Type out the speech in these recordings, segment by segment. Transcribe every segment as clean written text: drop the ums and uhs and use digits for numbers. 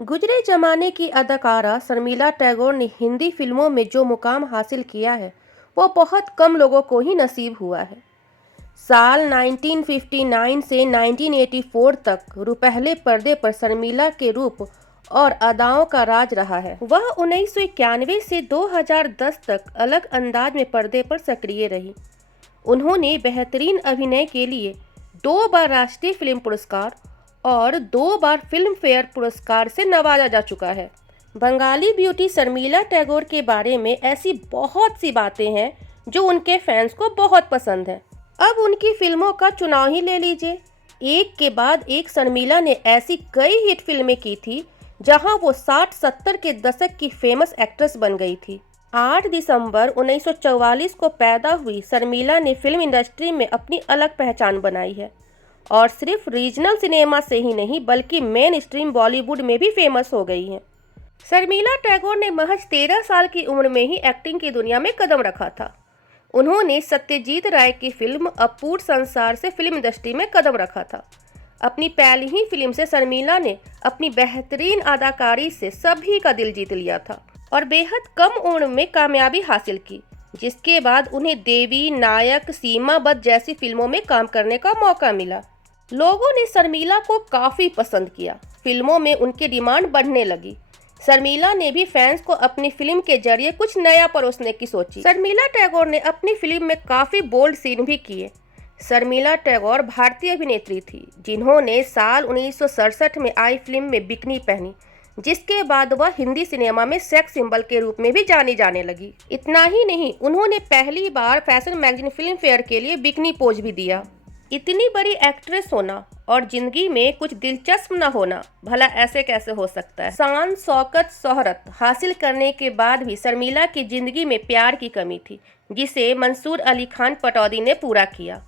गुजरे जमाने की अदाकारा शर्मिला टैगोर ने हिंदी फिल्मों में जो मुकाम हासिल किया है वो बहुत कम लोगों को ही नसीब हुआ है। साल 1959 से 1984 तक रुपहले पर्दे पर शर्मिला के रूप और अदाओं का राज रहा है। वह 1991 से 2010 तक अलग अंदाज में पर्दे पर सक्रिय रही। उन्होंने बेहतरीन अभिनय के लिए 2 बार राष्ट्रीय फिल्म पुरस्कार और 2 बार फिल्म फेयर पुरस्कार से नवाजा जा चुका है। बंगाली ब्यूटी शर्मिला टैगोर के बारे में ऐसी बहुत सी बातें हैं जो उनके फैंस को बहुत पसंद है। अब उनकी फिल्मों का चुनाव ही ले लीजिए। एक के बाद एक शर्मिला ने ऐसी कई हिट फिल्में की थी जहां वो 60-70 के दशक की फेमस एक्ट्रेस बन गई थी। 8 दिसंबर 1944 को पैदा हुई शर्मिला ने फिल्म इंडस्ट्री में अपनी अलग पहचान बनाई है और सिर्फ रीजनल सिनेमा से ही नहीं बल्कि मेन स्ट्रीम बॉलीवुड में भी फेमस हो गई हैं। शर्मिला टैगोर ने महज 13 साल की उम्र में ही एक्टिंग की दुनिया में कदम रखा था। उन्होंने सत्यजीत राय की फिल्म अपूर्व संसार से फिल्म इंडस्ट्री में कदम रखा था। अपनी पहली ही फिल्म से शर्मिला ने अपनी बेहतरीन अदाकारी से सभी का दिल जीत लिया था और बेहद कम उम्र में कामयाबी हासिल की, जिसके बाद उन्हें देवी, नायक, सीमाबद्ध जैसी फिल्मों में काम करने का मौका मिला। लोगों ने शर्मिला को काफ़ी पसंद किया। फिल्मों में उनकी डिमांड बढ़ने लगी। शर्मिला ने भी फैंस को अपनी फिल्म के जरिए कुछ नया परोसने की सोची। शर्मिला टैगोर ने अपनी फिल्म में काफ़ी बोल्ड सीन भी किए। शर्मिला टैगोर भारतीय अभिनेत्री थी जिन्होंने साल 1967 में आई फिल्म में बिकनी पहनी, जिसके बाद वह हिंदी सिनेमा में सेक्स सिंबल के रूप में भी जानी जाने लगी। इतना ही नहीं, उन्होंने पहली बार फैशन मैगजीन फिल्म फेयर के लिए बिकनी पोज भी दिया। इतनी बड़ी एक्ट्रेस होना और जिंदगी में कुछ दिलचस्प न होना, भला ऐसे कैसे हो सकता है। शान शौकत शोहरत हासिल करने के बाद भी शर्मिला की जिंदगी में प्यार की कमी थी, जिसे मंसूर अली खान पटौदी ने पूरा किया।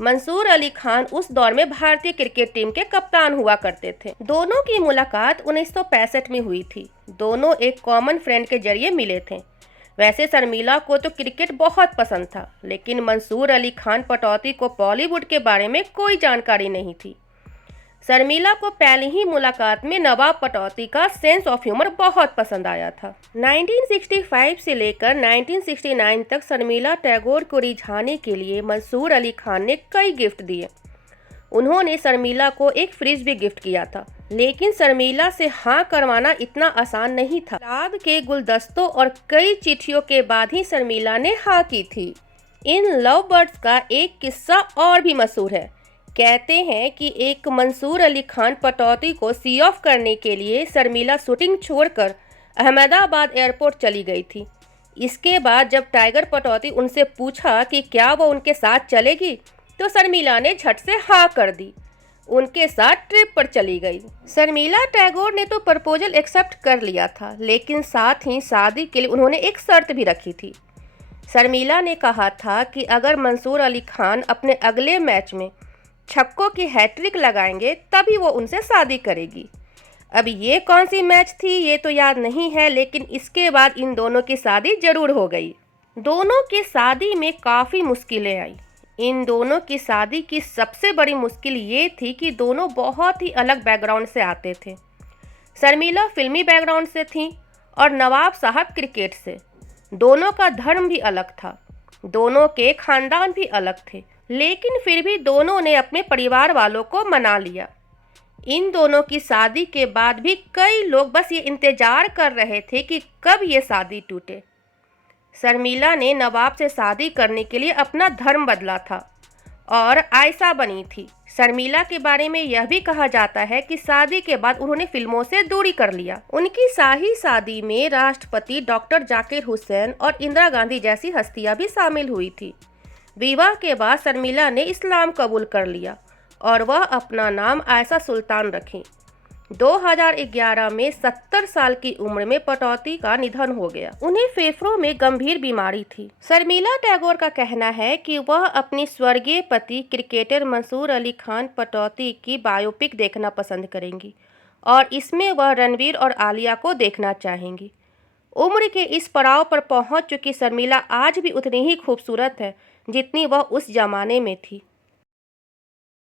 मंसूर अली खान उस दौर में भारतीय क्रिकेट टीम के कप्तान हुआ करते थे। दोनों की मुलाकात 1965 में हुई थी। दोनों एक कॉमन फ्रेंड के जरिए मिले थे। वैसे शर्मिला को तो क्रिकेट बहुत पसंद था, लेकिन मंसूर अली खान पटौदी को बॉलीवुड के बारे में कोई जानकारी नहीं थी। शर्मिला को पहली ही मुलाकात में नवाब पटौदी का सेंस ऑफ ह्यूमर बहुत पसंद आया था। 1965 से लेकर 1969 तक शर्मिला टैगोर को रिझाने के लिए मंसूर अली खान ने कई गिफ्ट दिए। उन्होंने शर्मिला को एक फ्रिज भी गिफ्ट किया था, लेकिन शर्मिला से हाँ करवाना इतना आसान नहीं था। गुलाब के गुलदस्तों और कई चिट्ठियों के बाद ही शर्मिला ने हाँ की थी। इन लव बर्ड्स का एक किस्सा और भी मशहूर है। कहते हैं कि एक मंसूर अली खान पटौदी को सी ऑफ करने के लिए शर्मिला शूटिंग छोड़कर अहमदाबाद एयरपोर्ट चली गई थी। इसके बाद जब टाइगर पटौदी उनसे पूछा कि क्या वो उनके साथ चलेगी, तो शर्मिला ने झट से हाँ कर दी। उनके साथ ट्रिप पर चली गई। शर्मिला टैगोर ने तो प्रपोजल एक्सेप्ट कर लिया था, लेकिन साथ ही शादी के लिए उन्होंने एक शर्त भी रखी थी। शर्मिला ने कहा था कि अगर मंसूर अली खान अपने अगले मैच में छक्कों की हैट्रिक लगाएंगे तभी वो उनसे शादी करेगी। अब ये कौन सी मैच थी ये तो याद नहीं है, लेकिन इसके बाद इन दोनों की शादी जरूर हो गई। दोनों की शादी में काफ़ी मुश्किलें आई। इन दोनों की शादी की सबसे बड़ी मुश्किल ये थी कि दोनों बहुत ही अलग बैकग्राउंड से आते थे। शर्मिला फिल्मी बैकग्राउंड से थी और नवाब साहब क्रिकेट से। दोनों का धर्म भी अलग था, दोनों के खानदान भी अलग थे, लेकिन फिर भी दोनों ने अपने परिवार वालों को मना लिया। इन दोनों की शादी के बाद भी कई लोग बस ये इंतजार कर रहे थे कि कब ये शादी टूटे। शर्मिला ने नवाब से शादी करने के लिए अपना धर्म बदला था और आयशा बनी थी। शर्मिला के बारे में यह भी कहा जाता है कि शादी के बाद उन्होंने फिल्मों से दूरी कर लिया। उनकी शाही शादी में राष्ट्रपति डॉक्टर जाकिर हुसैन और इंदिरा गांधी जैसी हस्तियां भी शामिल हुई थी। विवाह के बाद शर्मिला ने इस्लाम कबूल कर लिया और वह अपना नाम आयशा सुल्तान रखी। 2011 में 70 साल की उम्र में पटौदी का निधन हो गया। उन्हें फेफड़ों में गंभीर बीमारी थी। शर्मिला टैगोर का कहना है कि वह अपनी स्वर्गीय पति क्रिकेटर मंसूर अली खान पटौदी की बायोपिक देखना पसंद करेंगी और इसमें वह रणवीर और आलिया को देखना चाहेंगी। उम्र के इस पड़ाव पर पहुंच चुकी शर्मिला आज भी उतनी ही खूबसूरत है जितनी वह उस जमाने में थी।